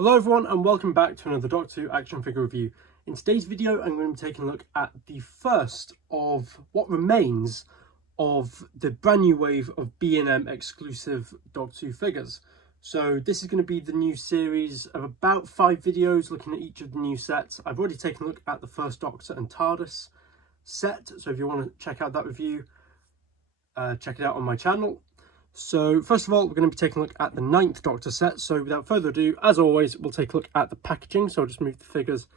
Hello everyone and welcome back to another Doctor Who action figure review. In today's video I'm going to be taking a look at the first of what remains of the brand new wave of B&M exclusive Doctor Who figures. So this is going to be the new series of about 5 videos looking at each of the new sets. I've already taken a look at the first Doctor and TARDIS set, so if you want to check out that review, check it out on my channel. So first of all, we're going to be taking a look at the 9th Doctor set. So without further ado, as always, we'll take a look at the packaging. So I'll just move the figures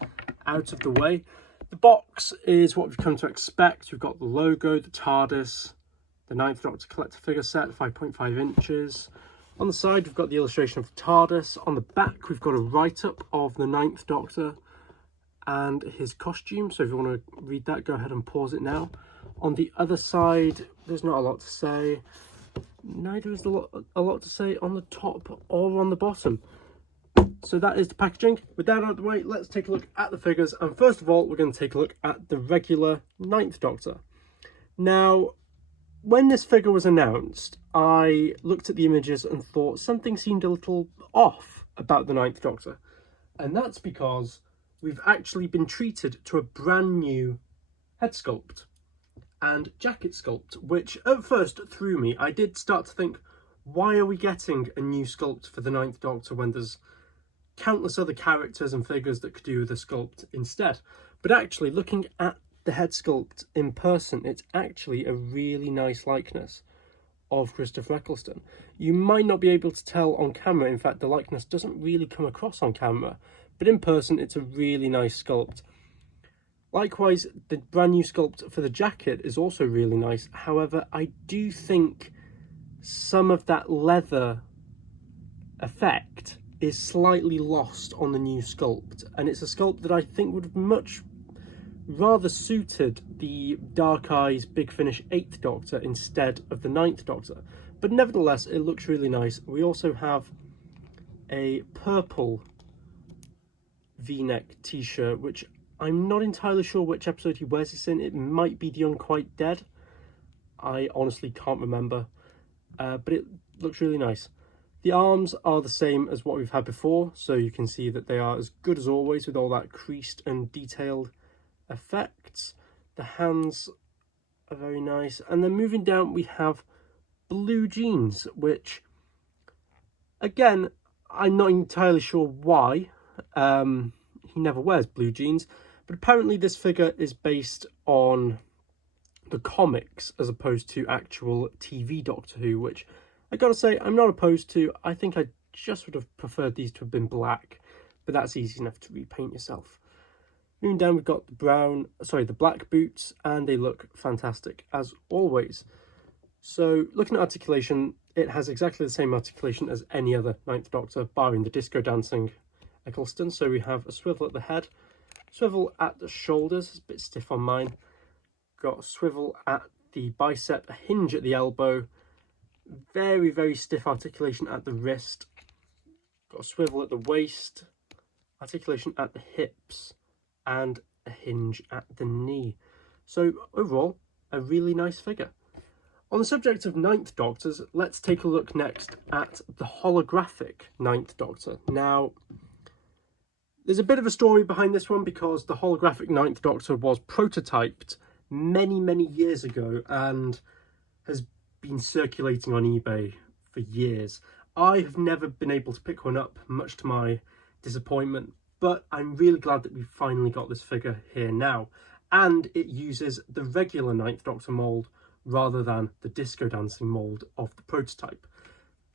out of the way. The box is what we've come to expect. We've got the logo, the TARDIS, the 9th Doctor collector figure set, 5.5 inches. On the side, we've got the illustration of the TARDIS. On the back, we've got a write-up of the 9th Doctor and his costume. So if you want to read that, go ahead and pause it now. On the other side, there's not a lot to say. Neither is a lot to say on the top or on the bottom. So that is the packaging. With that out of the way, let's take a look at the figures. And first of all, we're going to take a look at the regular 9th Doctor. Now, when this figure was announced, I looked at the images and thought something seemed a little off about the 9th Doctor. And that's because we've actually been treated to a brand new head sculpt and jacket sculpt, which at first threw me. I did start to think, why are we getting a new sculpt for the 9th Doctor when there's countless other characters and figures that could do the sculpt instead? But actually, looking at the head sculpt in person, it's actually a really nice likeness of Christopher Eccleston. You might not be able to tell on camera. In fact, the likeness doesn't really come across on camera, but in person, it's a really nice sculpt. Likewise, the brand new sculpt for the jacket is also really nice. However, I do think some of that leather effect is slightly lost on the new sculpt. And it's a sculpt that I think would have much rather suited the Dark Eyes Big Finish 8th Doctor instead of the 9th Doctor. But nevertheless, it looks really nice. We also have a purple V-neck t-shirt, which I'm not entirely sure which episode he wears this in. It might be the Unquite Dead. I honestly can't remember. But it looks really nice. The arms are the same as what we've had before, so you can see that they are as good as always with all that creased and detailed effects. The hands are very nice. And then moving down, we have blue jeans, which, again, I'm not entirely sure why. He never wears blue jeans. But apparently this figure is based on the comics as opposed to actual TV Doctor Who, which I gotta say I'm not opposed to. I think I just would have preferred these to have been black, but that's easy enough to repaint yourself. Moving down, we've got the black boots, and they look fantastic as always. So looking at articulation, it has exactly the same articulation as any other 9th Doctor, barring the disco dancing Eccleston. So we have a swivel at the head, swivel at the shoulders, it's a bit stiff on mine. Got a swivel at the bicep, a hinge at the elbow, very, very stiff articulation at the wrist. Got a swivel at the waist, articulation at the hips, and a hinge at the knee. So overall, a really nice figure. On the subject of 9th Doctors, let's take a look next at the holographic 9th Doctor. Now, there's a bit of a story behind this one because the holographic 9th Doctor was prototyped many, many years ago and has been circulating on eBay for years. I have never been able to pick one up, much to my disappointment, but I'm really glad that we finally got this figure here now. And it uses the regular 9th Doctor mould rather than the disco dancing mould of the prototype.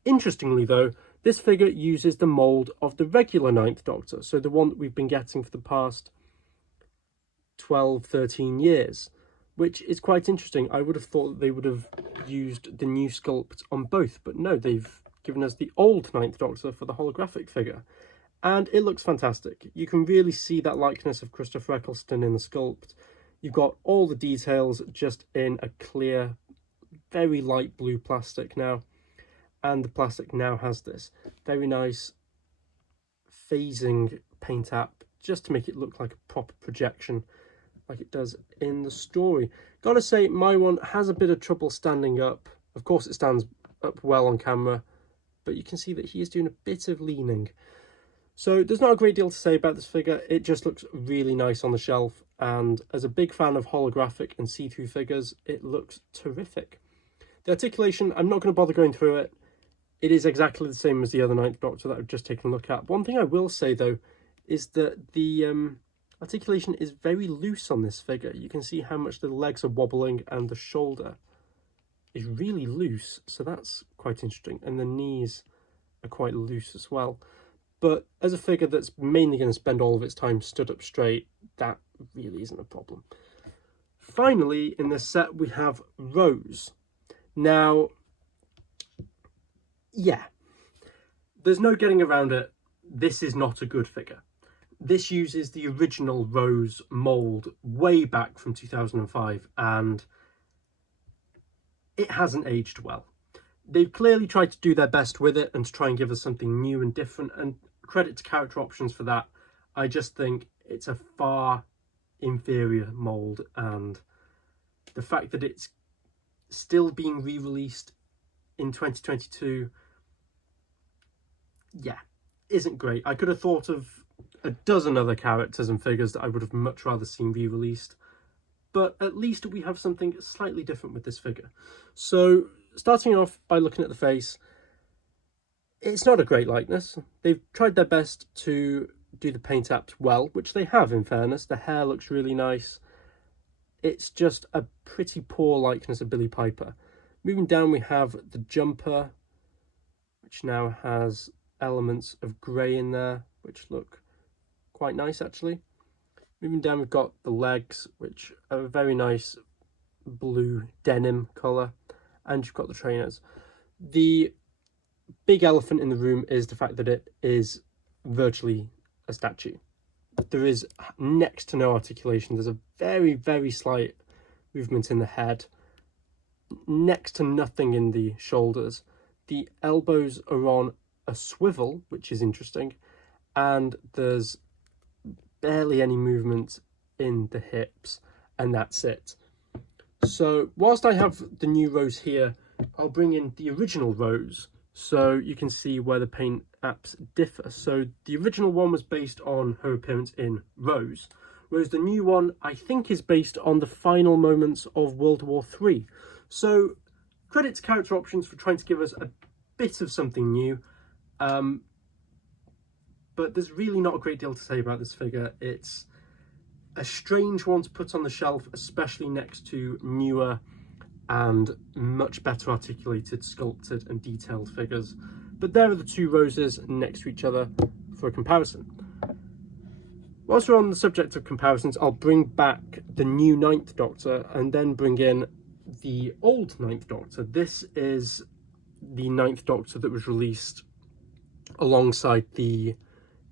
Interestingly though, this figure uses the mould of the regular 9th Doctor, so the one that we've been getting for the past 12, 13 years, which is quite interesting. I would have thought that they would have used the new sculpt on both, but no, they've given us the old 9th Doctor for the holographic figure, and it looks fantastic. You can really see that likeness of Christopher Eccleston in the sculpt. You've got all the details just in a clear, very light blue plastic now. And the plastic now has this very nice phasing paint app just to make it look like a proper projection like it does in the story. Gotta say, my one has a bit of trouble standing up. Of course it stands up well on camera, but you can see that he is doing a bit of leaning. So there's not a great deal to say about this figure. It just looks really nice on the shelf, and as a big fan of holographic and see-through figures, it looks terrific. The articulation, I'm not going to bother going through it. It is exactly the same as the other Ninth Doctor that I've just taken a look at. One thing I will say though is that the articulation is very loose on this figure. You can see how much the legs are wobbling and the shoulder is really loose, so that's quite interesting, and the knees are quite loose as well. But as a figure that's mainly going to spend all of its time stood up straight, that really isn't a problem. Finally, in this set, we have Rose. Now, yeah, there's no getting around it. This is not a good figure. This uses the original Rose mould way back from 2005, and it hasn't aged well. They've clearly tried to do their best with it and to try and give us something new and different, and credit to Character Options for that. I just think it's a far inferior mould, and the fact that it's still being re-released in 2022, yeah, isn't great. I could have thought of a dozen other characters and figures that I would have much rather seen re-released, but at least we have something slightly different with this figure. So starting off by looking at the face, it's not a great likeness. They've tried their best to do the paint apps well, which they have in fairness. The hair looks really nice. It's just a pretty poor likeness of Billie Piper. Moving down, we have the jumper, which now has elements of grey in there, which look quite nice actually. Moving down, we've got the legs, which are a very nice blue denim colour, and you've got the trainers. The big elephant in the room is the fact that it is virtually a statue. There is next to no articulation. There's a very, very slight movement in the head, next to nothing in the shoulders. The elbows are on a swivel, which is interesting, and there's barely any movement in the hips, and that's it. So whilst I have the new Rose here, I'll bring in the original Rose so you can see where the paint apps differ. So the original one was based on her appearance in Rose, whereas the new one I think is based on the final moments of World War III. So credit to Character Options for trying to give us a bit of something new, but there's really not a great deal to say about this figure. It's a strange one to put on the shelf, especially next to newer and much better articulated, sculpted and detailed figures. But there are the two Roses next to each other for a comparison. Whilst we're on the subject of comparisons, I'll bring back the new Ninth Doctor and then bring in the old Ninth Doctor. This is the Ninth Doctor that was released alongside the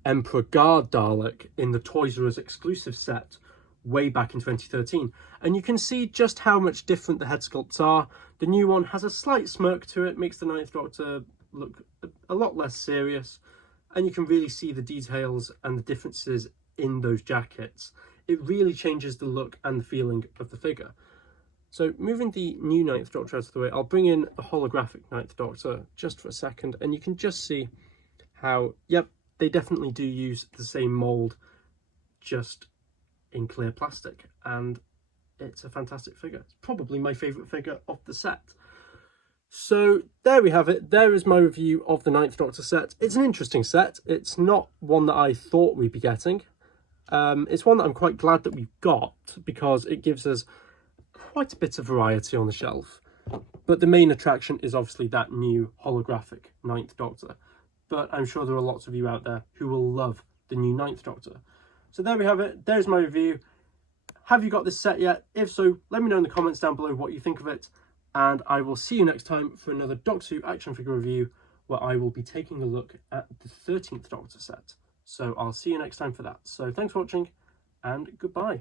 Emperor Guard Dalek in the Toys R Us exclusive set way back in 2013, and you can see just how much different the head sculpts are. The new one has a slight smirk to it, makes the Ninth Doctor look a lot less serious, and you can really see the details and the differences in those jackets. It really changes the look and the feeling of the figure. So moving the new Ninth Doctor out of the way, I'll bring in a holographic Ninth Doctor just for a second, and you can just see how, yep, they definitely do use the same mould, just in clear plastic, and it's a fantastic figure. It's probably my favourite figure of the set. So there we have it. There is my review of the Ninth Doctor set. It's an interesting set. It's not one that I thought we'd be getting. It's one that I'm quite glad that we've got, because it gives us quite a bit of variety on the shelf. But the main attraction is obviously that new holographic Ninth Doctor. But I'm sure there are lots of you out there who will love the new Ninth Doctor. So there we have it. There's my review. Have you got this set yet? If so, let me know in the comments down below what you think of it. And I will see you next time for another Doctor Who action figure review, where I will be taking a look at the 13th Doctor set. So I'll see you next time for that. So thanks for watching, and goodbye.